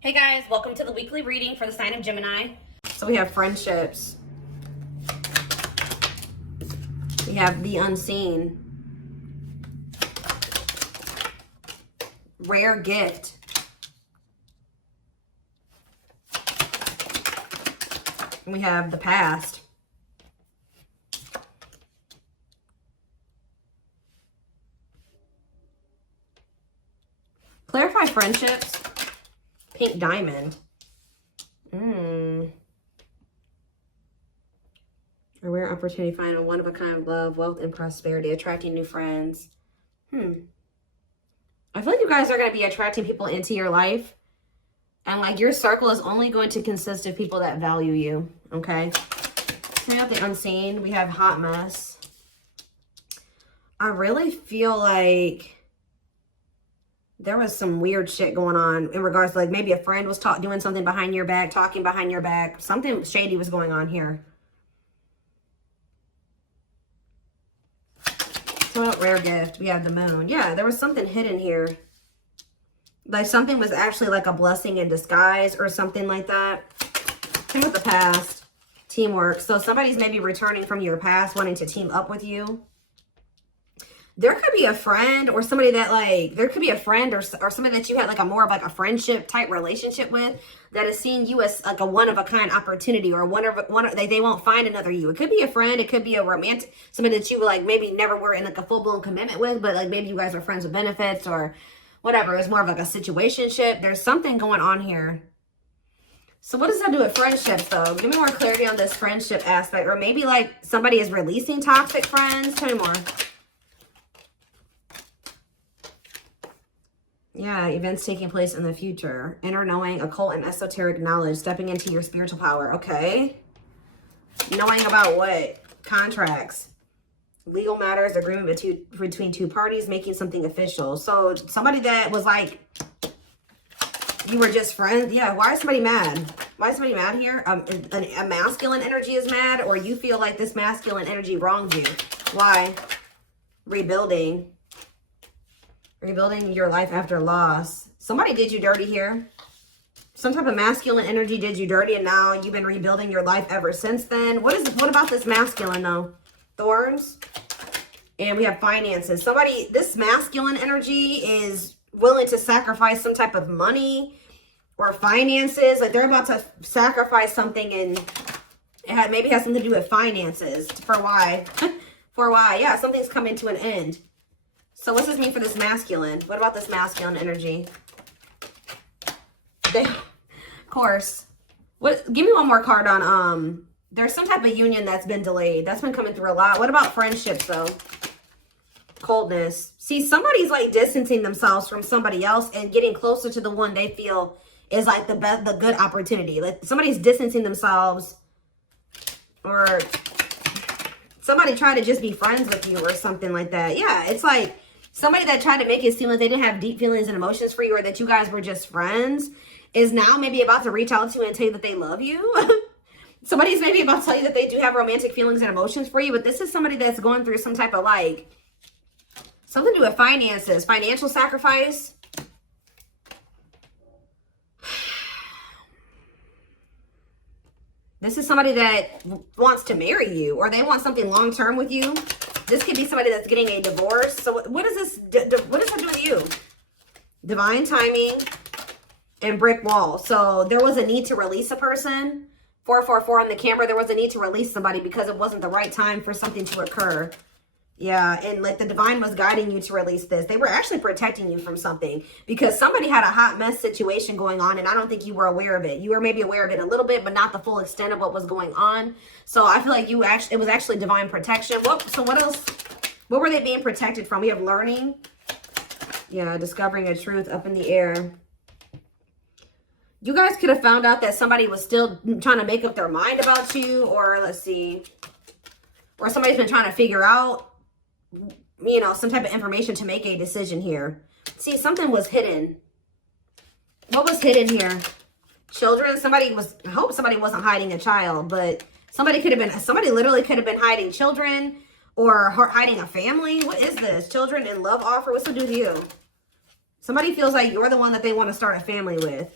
Hey guys, welcome to the weekly reading for the sign of Gemini. So we have friendships. We have the unseen. Rare gift. And we have the past. Clarify friendships. Pink diamond. A rare opportunity, find a one-of-a-kind love, wealth, and prosperity, attracting new friends. I feel like you guys are going to be attracting people into your life. And like your circle is only going to consist of people that value you. Okay. We have the unseen. We have hot mess. I really feel like there was some weird shit going on in regards to like maybe a friend was doing something behind your back, talking behind your back. Something shady was going on here. So rare gift. We have the moon. Yeah, there was something hidden here. Like something was actually like a blessing in disguise or something like that. Same with the past. Teamwork. So somebody's maybe returning from your past, wanting to team up with you. There could be a friend or somebody that like, there could be a friend or somebody that you had like a more of like a friendship type relationship with that is seeing you as like a one-of-a-kind opportunity or they won't find another you. It could be a friend. It could be a romantic, somebody that you like maybe never were in like a full-blown commitment with, but like maybe you guys are friends with benefits or whatever. It's more of like a situationship. There's something going on here. So what does that do with friendships though? Give me more clarity on this friendship aspect. Or maybe like somebody is releasing toxic friends. Tell me more. Yeah, events taking place in the future. Inner knowing, occult and esoteric knowledge. Stepping into your spiritual power. Okay. Knowing about what? Contracts. Legal matters. Agreement between two parties. Making something official. So somebody that was like, you were just friends. Yeah, why is somebody mad? Why is somebody mad here? A masculine energy is mad, or you feel like this masculine energy wronged you. Why? Rebuilding. Rebuilding your life after loss. Somebody did you dirty here. Some type of masculine energy did you dirty, and now you've been rebuilding your life ever since then. What about this masculine though? Thorns. And we have finances. Somebody, this masculine energy is willing to sacrifice some type of money or finances. Like they're about to sacrifice something, and it maybe has something to do with finances. For why? For why? Yeah, something's coming to an end. So what's this mean for this masculine? What about this masculine energy? Of course. Give me one more card on, there's some type of union that's been delayed. That's been coming through a lot. What about friendships though? Coldness. See, somebody's like distancing themselves from somebody else and getting closer to the one they feel is like the good opportunity. Like somebody's distancing themselves, or somebody trying to just be friends with you or something like that. Yeah, it's like somebody that tried to make it seem like they didn't have deep feelings and emotions for you, or that you guys were just friends, is now maybe about to reach out to you and tell you that they love you. Somebody's maybe about to tell you that they do have romantic feelings and emotions for you, but this is somebody that's going through some type of like, something to do with finances, financial sacrifice. This is somebody that wants to marry you, or they want something long-term with you. This could be somebody that's getting a divorce. So what is this? What does that do with you? Divine timing and brick wall. So there was a need to release a person. 444 on the camera. There was a need to release somebody because it wasn't the right time for something to occur. Yeah, and like the divine was guiding you to release this. They were actually protecting you from something because somebody had a hot mess situation going on, and I don't think you were aware of it. You were maybe aware of it a little bit, but not the full extent of what was going on. So I feel like it was actually divine protection. So what else? What were they being protected from? We have learning. Yeah, discovering a truth, up in the air. You guys could have found out that somebody was still trying to make up their mind about you, or let's see, or somebody's been trying to figure out, you know, some type of information to make a decision here. See, something was hidden. What was hidden here? Children. I hope somebody wasn't hiding a child, but somebody literally could have been hiding children or hiding a family. What is this? Children in love offer. What's to do with you? Somebody feels like you're the one that they want to start a family with.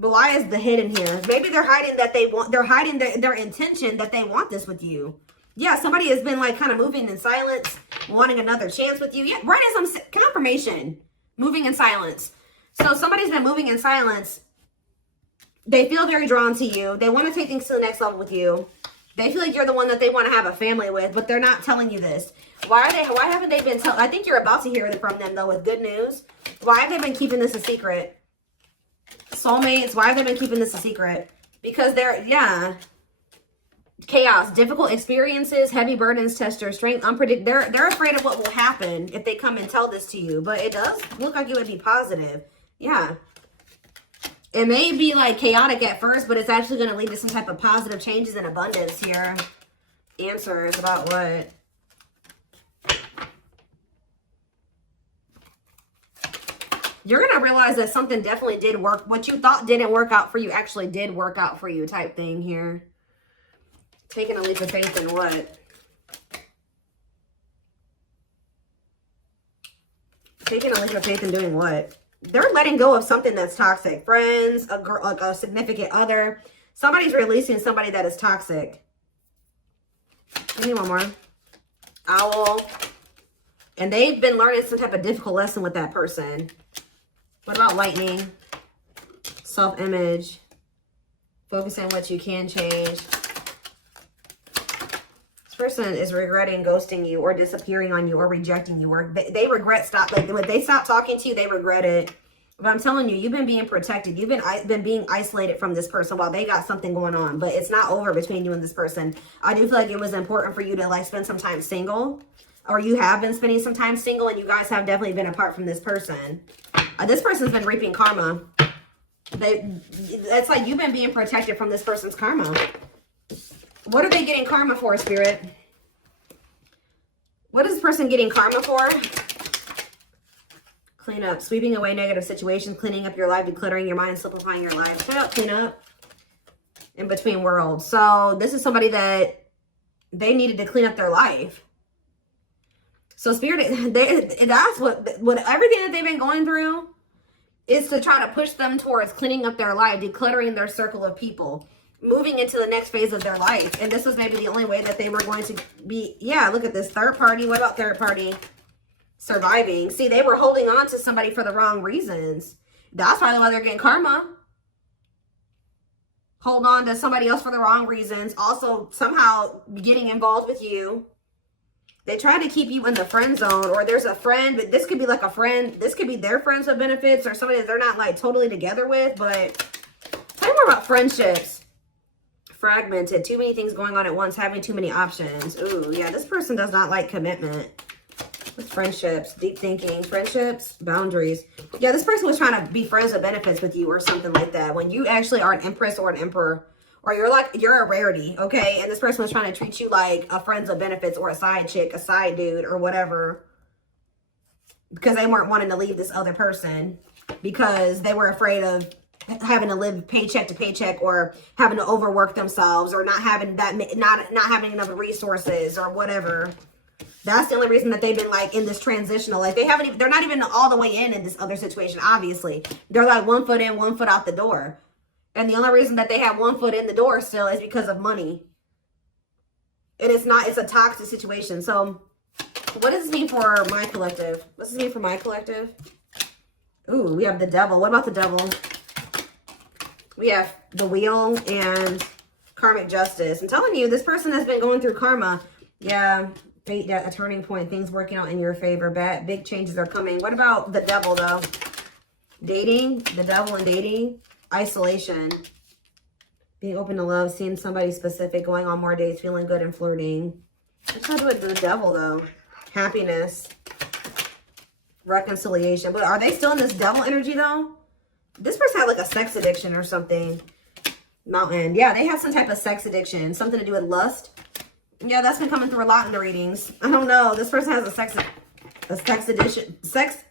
But why is the hidden here? Maybe they're hiding that they're hiding their intention that they want this with you. Yeah, somebody has been like kind of moving in silence, wanting another chance with you. Yeah, right as some confirmation. Moving in silence. So somebody's been moving in silence. They feel very drawn to you. They want to take things to the next level with you. They feel like you're the one that they want to have a family with, but they're not telling you this. Why haven't they been telling? I think you're about to hear from them though with good news. Why have they been keeping this a secret? Soulmates, why have they been keeping this a secret? Because chaos, difficult experiences, heavy burdens, test your strength, they're afraid of what will happen if they come and tell this to you. But it does look like it would be positive. Yeah. It may be like chaotic at first, but it's actually going to lead to some type of positive changes and abundance here. Answers about what? You're going to realize that something definitely did work. What you thought didn't work out for you actually did work out for you type thing here. Taking a leap of faith in what? Taking a leap of faith in doing what? They're letting go of something that's toxic. Friends, a girl, like a significant other. Somebody's releasing somebody that is toxic. Give me one more. Owl. And they've been learning some type of difficult lesson with that person. What about lightning? Self-image. Focus on what you can change. This person is regretting ghosting you or disappearing on you or rejecting you. Or they regret when they stop talking to you, they regret it. But I'm telling you, you've been being protected. You've been being isolated from this person while they got something going on. But it's not over between you and this person. I do feel like it was important for you to like spend some time single. Or you have been spending some time single and you guys have definitely been apart from this person. This person's been reaping karma. It's like you've been being protected from this person's karma. What are they getting karma for, Spirit? What is this person getting karma for? Clean up. Sweeping away negative situations. Cleaning up your life. Decluttering your mind. Simplifying your life. Clean up. In between worlds. So this is somebody that they needed to clean up their life. So Spirit, that's what everything that they've been going through is to try to push them towards cleaning up their life, decluttering their circle of people, moving into the next phase of their life. And this was maybe the only way that they were going to be, yeah, look at this, third party. What about third party? Surviving. See, they were holding on to somebody for the wrong reasons. That's probably why they're getting karma. Hold on to somebody else for the wrong reasons. Also, somehow getting involved with you. They try to keep you in the friend zone, or there's a friend, but this could be like a friend. This could be their friends with benefits or somebody that they're not like totally together with. But tell me more about friendships. Fragmented. Too many things going on at once. Having too many options. Ooh, yeah. This person does not like commitment. With friendships. Deep thinking. Friendships. Boundaries. Yeah, this person was trying to be friends with benefits with you or something like that. When you actually are an empress or an emperor. Or you're a rarity, okay? And this person was trying to treat you like a friends of benefits or a side chick, a side dude, or whatever. Because they weren't wanting to leave this other person. Because they were afraid of having to live paycheck to paycheck or having to overwork themselves or not having not having enough resources or whatever. That's the only reason that they've been like in this transitional. Like they're not even all the way in this other situation, obviously. They're like 1 foot in, 1 foot out the door. And the only reason that they have 1 foot in the door still is because of money. And it's a toxic situation. So what does this mean for my collective? What does this mean for my collective? Ooh, we have the devil. What about the devil? We have the wheel and karmic justice. I'm telling you, this person has been going through karma. Yeah, a turning point. Things working out in your favor. Big changes are coming. What about the devil, though? Dating. The devil and dating. Isolation, being open to love, seeing somebody specific, going on more dates, feeling good and flirting. What's that with the devil though? Happiness, reconciliation. But are they still in this devil energy though? This person had like a sex addiction or something. Mountain. Yeah, they have some type of sex addiction, something to do with lust. Yeah, that's been coming through a lot in the readings. I don't know. This person has a sex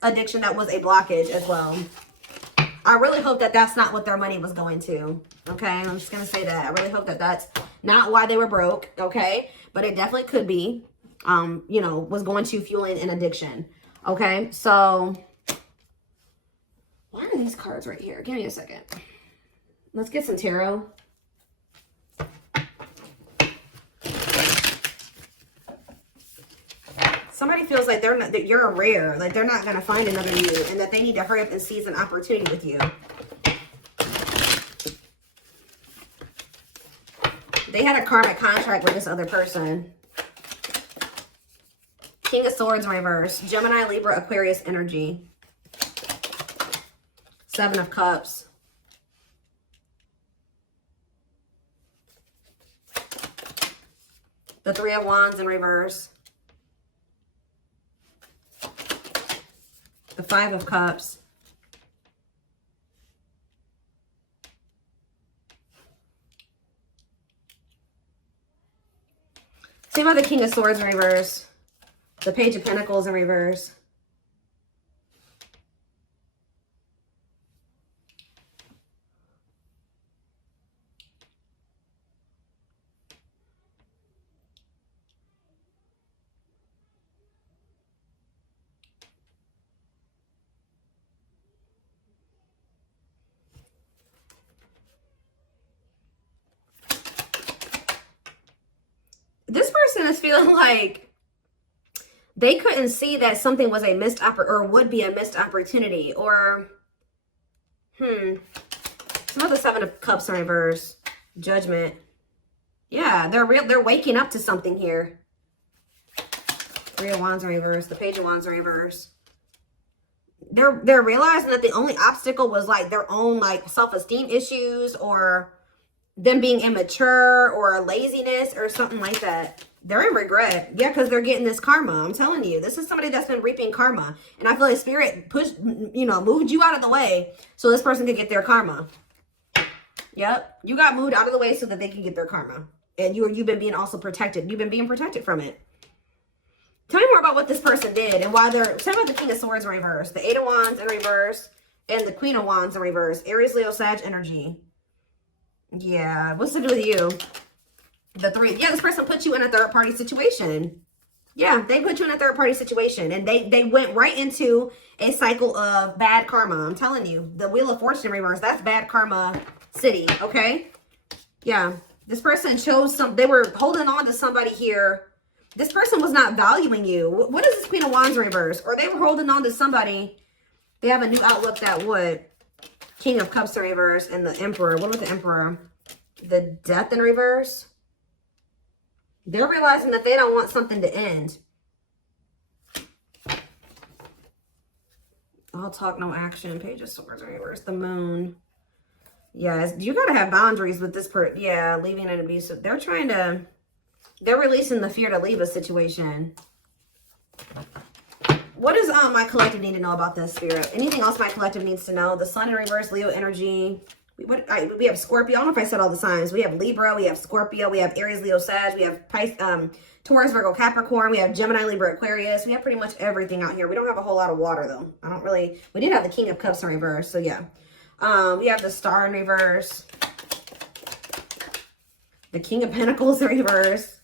addiction that was a blockage as well. I really hope that that's not what their money was going to. Okay, I'm just going to say that. I really hope that that's not why they were broke. Okay, but it definitely could be, you know, was going to fueling an addiction. Okay, so why are these cards right here? Give me a second. Let's get some tarot. Somebody feels like they're not, that you're a rare, like they're not going to find another you, and that they need to hurry up and seize an opportunity with you. They had a karmic contract with this other person. King of Swords in reverse. Gemini, Libra, Aquarius energy. Seven of Cups. The Three of Wands in reverse. The Five of Cups. Same about the King of Swords in reverse. The Page of Pentacles in reverse. This person is feeling like they couldn't see that something was a missed or would be a missed opportunity, or some of the Seven of Cups in reverse. Judgment. Yeah, they're waking up to something here. Three of Wands in reverse. The Page of Wands in reverse. They're realizing that the only obstacle was like their own like self-esteem issues, or them being immature, or laziness, or something like that. They're in regret. Yeah, because they're getting this karma. I'm telling you, this is somebody that's been reaping karma. And I feel like Spirit moved you out of the way so this person could get their karma. Yep. You got moved out of the way so that they can get their karma. And you've been being also protected. You've been being protected from it. Tell me more about what this person did and why they're... Tell me about the King of Swords in reverse. The Eight of Wands in reverse. And the Queen of Wands in reverse. Aries, Leo, Sag energy. Yeah, what's to do with you? The Three. Yeah, this person put you in a third-party situation. Yeah, they put you in a third-party situation. And they went right into a cycle of bad karma. I'm telling you. The Wheel of Fortune in reverse. That's bad karma city, okay? Yeah. This person chose they were holding on to somebody here. This person was not valuing you. What is this Queen of Wands in reverse? Or they were holding on to somebody. They have a new outlook that would. King of Cups in reverse and the Emperor. What about the Emperor? The Death in reverse. They're realizing that they don't want something to end. All talk, no action. Page of Swords in reverse. The Moon. Yes, you got to have boundaries with this person. Yeah, leaving an abusive. They're releasing the fear to leave a situation. What does my collective need to know about this, Spirit? Anything else my collective needs to know? The Sun in reverse, Leo energy. We have Scorpio. I don't know if I said all the signs. We have Libra. We have Scorpio. We have Aries, Leo, Sag. We have Taurus, Virgo, Capricorn. We have Gemini, Libra, Aquarius. We have pretty much everything out here. We don't have a whole lot of water, though. We did have the King of Cups in reverse. So, yeah. We have the Star in reverse. The King of Pentacles in reverse.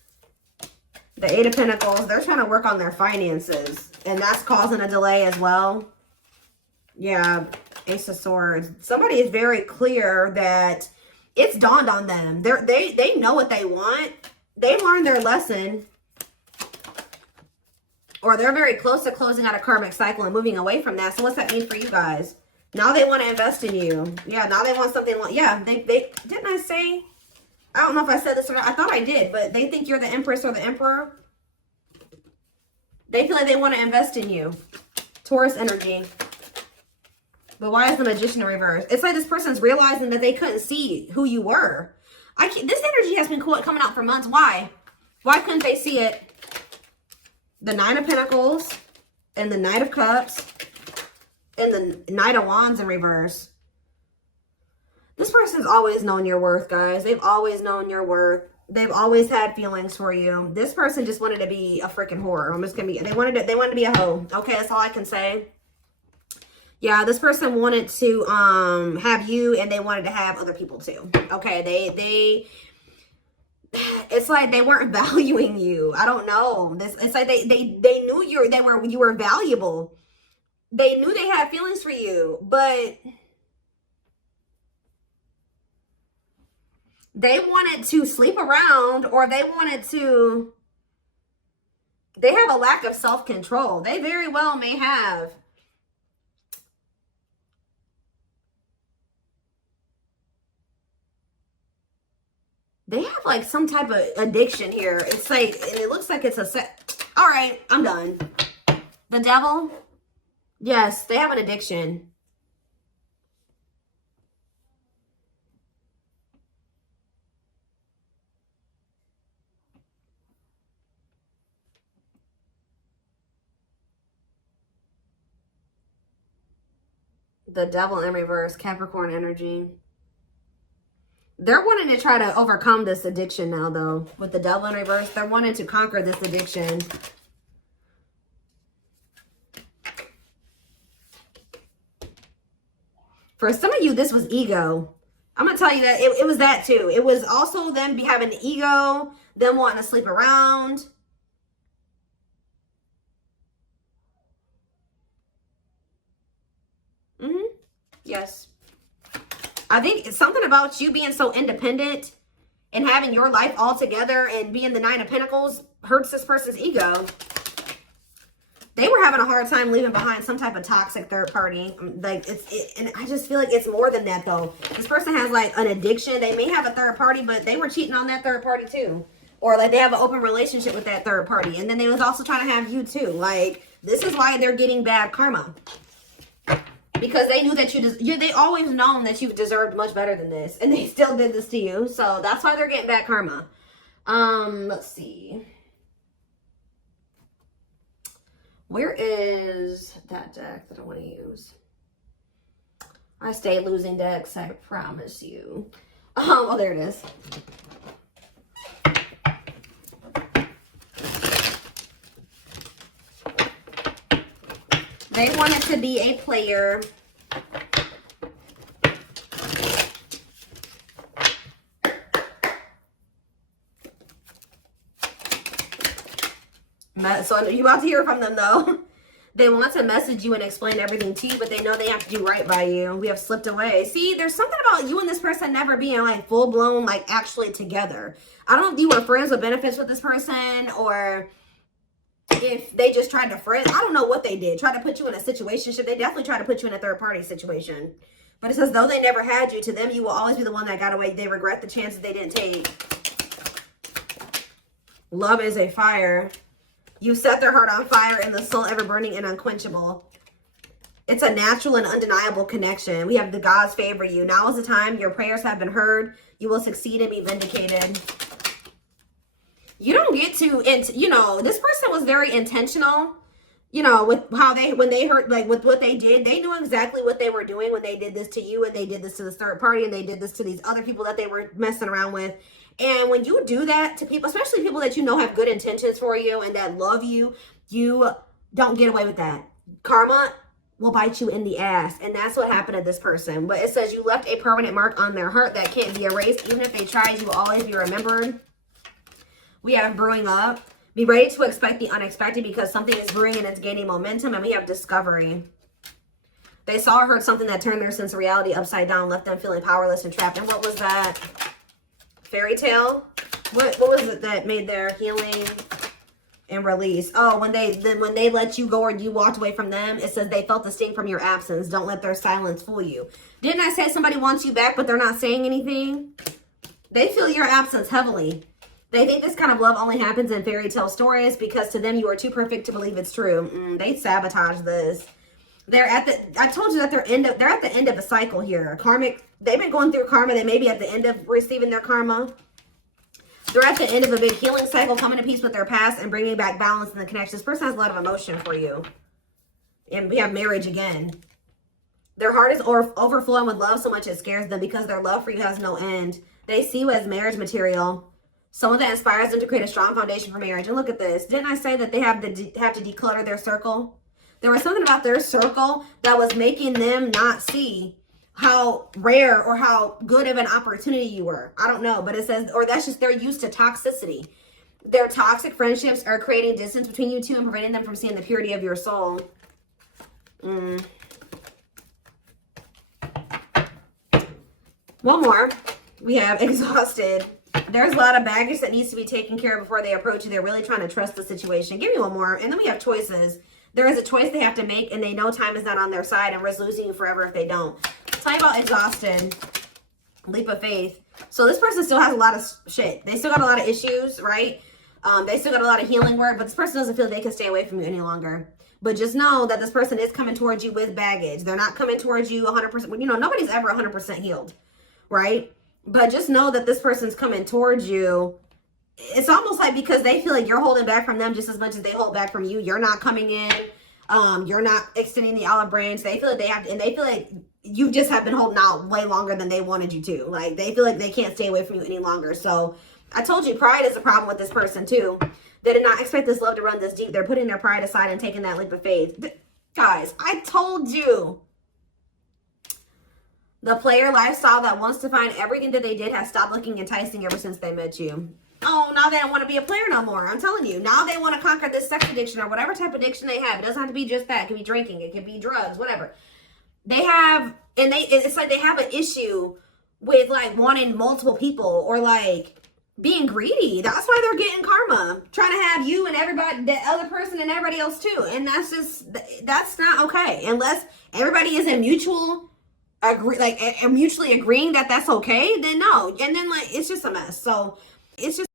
The Eight of Pentacles. They're trying to work on their finances. And that's causing a delay as well. Yeah. Ace of Swords. Somebody is very clear that it's dawned on them. They know what they want. They've learned their lesson. Or they're very close to closing out a karmic cycle and moving away from that. So what's that mean for you guys? Now they want to invest in you. Yeah, now they want something like... Yeah, they didn't I say... I don't know if I said this or not. I thought I did. But they think you're the Empress or the Emperor. They feel like they want to invest in you. Taurus energy. But why is the Magician in reverse? It's like this person's realizing that they couldn't see who you were. This energy has been coming out for months. Why? Why couldn't they see it? The Nine of Pentacles and the Knight of Cups and the Knight of Wands in reverse. This person's always known your worth, guys. They've always known your worth. They've always had feelings for you. This person just wanted to be a freaking whore. I'm just gonna be. They wanted to be a hoe. Okay, that's all I can say. Yeah, this person wanted to have you, and they wanted to have other people too. Okay, it's like they weren't valuing you. I don't know. It's like they knew you were valuable. They knew they had feelings for you, but They wanted to sleep around, or they wanted to... They have a lack of self-control. They very well may have. They have like some type of addiction here. It's like, and it looks like it's a set. All right, I'm done. The devil. Yes, they have an addiction. The devil in reverse, Capricorn energy. They're wanting to try to overcome this addiction now, though. With the devil in reverse, they're wanting to conquer this addiction. For some of you, this was ego. I'm going to tell you that it was that too. It was also them having an ego, them wanting to sleep around. Yes. I think it's something about you being so independent and having your life all together and being the Nine of Pentacles hurts this person's ego. They were having a hard time leaving behind some type of toxic third party. Like and I just feel like it's more than that though. This person has like an addiction. They may have a third party, but they were cheating on that third party too. Or like they have an open relationship with that third party. And then they was also trying to have you too. Like this is why they're getting bad karma. Because they knew that they always known that you deserved much better than this. And they still did this to you. So that's why they're getting bad karma. Let's see. Where is that deck that I want to use? I stay losing decks, I promise you. Oh, there it is. They wanted to be a player. So you're about to hear from them though. They want to message you and explain everything to you, but they know they have to do right by you. We have slipped away. See, there's something about you and this person never being like full blown, like actually together. I don't know if you were friends with benefits with this person or if they just tried to friend. I don't know what they did. Try to put you in a situationship. They definitely try to put you in a third party situation. But it says though they never had you, to them you will always be the one that got away. They regret the chances they didn't take. Love is a fire. You set their heart on fire and the soul ever burning and unquenchable. It's a natural and undeniable connection. We have the gods favor you. Now is the time. Your prayers have been heard. You will succeed and be vindicated. You don't get to, you know, this person was very intentional, you know, with how when they heard, like with what they did, they knew exactly what they were doing when they did this to you and they did this to the third party and they did this to these other people that they were messing around with. And when you do that to people, especially people that you know have good intentions for you and that love you, you don't get away with that. Karma will bite you in the ass. And that's what happened to this person. But it says you left a permanent mark on their heart that can't be erased. Even if they tried, you will always be remembered. We have brewing up. Be ready to expect the unexpected because something is brewing and it's gaining momentum. And we have discovery. They saw or heard something that turned their sense of reality upside down, left them feeling powerless and trapped. And what was that? Fairy tale? What was it that made their healing and release? Oh, when they let you go or you walked away from them, it says they felt the sting from your absence. Don't let their silence fool you. Didn't I say somebody wants you back, but they're not saying anything? They feel your absence heavily. They think this kind of love only happens in fairy tale stories because to them you are too perfect to believe it's true. They sabotage this. I told you that they're at the end of a cycle here. Karmic, they've been going through karma. They may be at the end of receiving their karma. They're at the end of a big healing cycle, coming to peace with their past and bringing back balance in the connection. This person has a lot of emotion for you. And we have marriage again. Their heart is overflowing with love so much it scares them because their love for you has no end. They see you as marriage material. Someone that inspires them to create a strong foundation for marriage. And look at this. Didn't I say that they have to declutter their circle? There was something about their circle that was making them not see how rare or how good of an opportunity you were. I don't know, but it says, or that's just they're used to toxicity. Their toxic friendships are creating distance between you two and preventing them from seeing the purity of your soul. One more. We have exhausted. There's a lot of baggage that needs to be taken care of before they approach you. They're really trying to trust the situation. Give me one more. And then we have choices. There is a choice they have to make, and they know time is not on their side and risk losing you forever if they don't. Talking about exhausted. Leap of faith. So this person still has a lot of shit. They still got a lot of issues, right? They still got a lot of healing work, but this person doesn't feel they can stay away from you any longer. But just know that this person is coming towards you with baggage. They're not coming towards you 100%. You know, nobody's ever 100% healed, right? But just know that this person's coming towards you. It's almost like because they feel like you're holding back from them just as much as they hold back from you. You're not coming in. You're not extending the olive branch. They feel like they have to, and they feel like you just have been holding out way longer than they wanted you to. Like, they feel like they can't stay away from you any longer. So I told you, pride is a problem with this person too. They did not expect this love to run this deep. They're putting their pride aside and taking that leap of faith. Guys, I told you. The player lifestyle that wants to find everything that they did has stopped looking enticing ever since they met you. Oh, now they don't want to be a player no more. I'm telling you. Now they want to conquer this sex addiction or whatever type of addiction they have. It doesn't have to be just that. It can be drinking. It can be drugs, whatever. They have, and it's like they have an issue with like wanting multiple people or like being greedy. That's why they're getting karma. Trying to have you and everybody, the other person and everybody else too. And that's just, that's not okay. Unless everybody is in mutual agree, like mutually agreeing that that's okay, then no. And then like, it's just a mess. So it's just